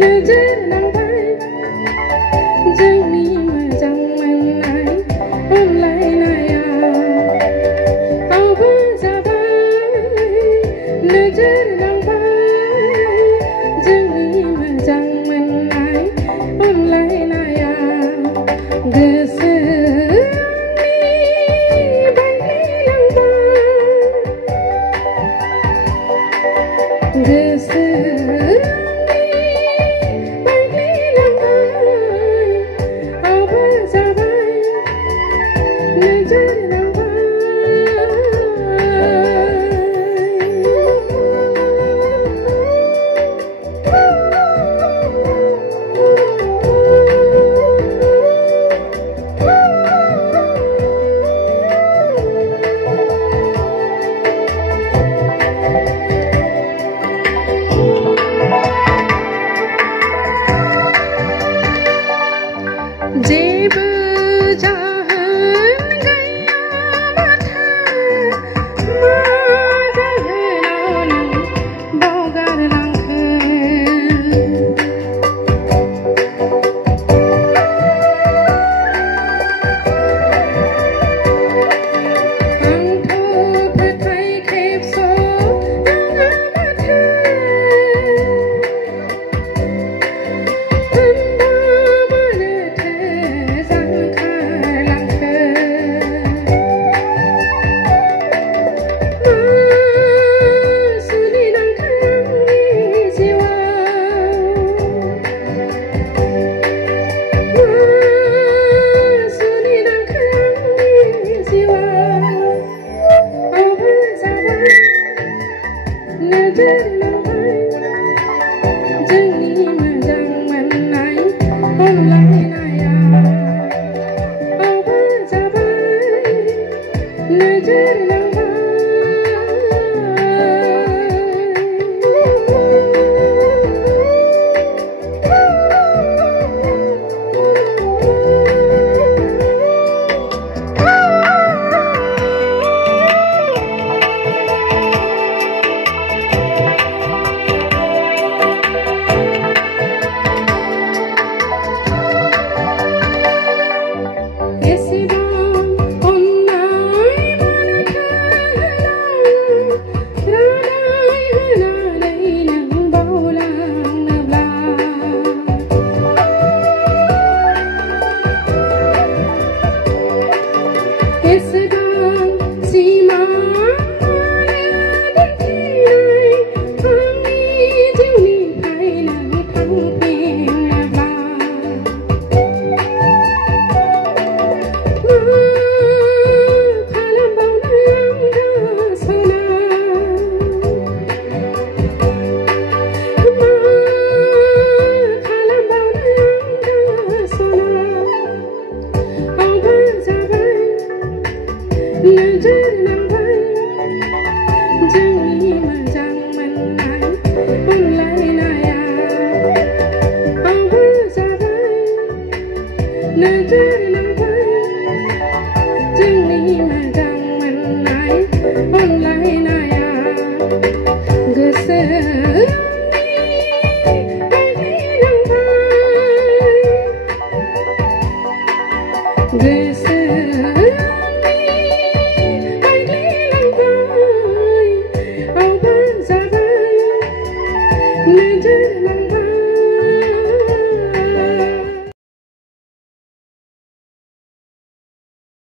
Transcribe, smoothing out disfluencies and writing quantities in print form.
नोजोर नांबाय जोंनि मोजां मोननाय अनलायनाया आवबो जाबाय नोजोर नांबाय जोंनि मोजां मोननाय अनलायनाया गोसो जेबो जाहोन गैया माथो मा जाहोनाव नों बावगारलांखो आंथ' फोथायखेबस' रोङा माथो नोजोर नांबाय जोंनि मोजां मोननाय अनलायनाया आवबो जाबाय नोजोर नांबाय नोजोर नांबाय जोंनि मोजां मोननाय अनलायनाया आवबो जाबाय नोजोर नांबाय जोंनि मोजां मोननाय अनलायनाया गोसो बायग्लिलांबाय गोसो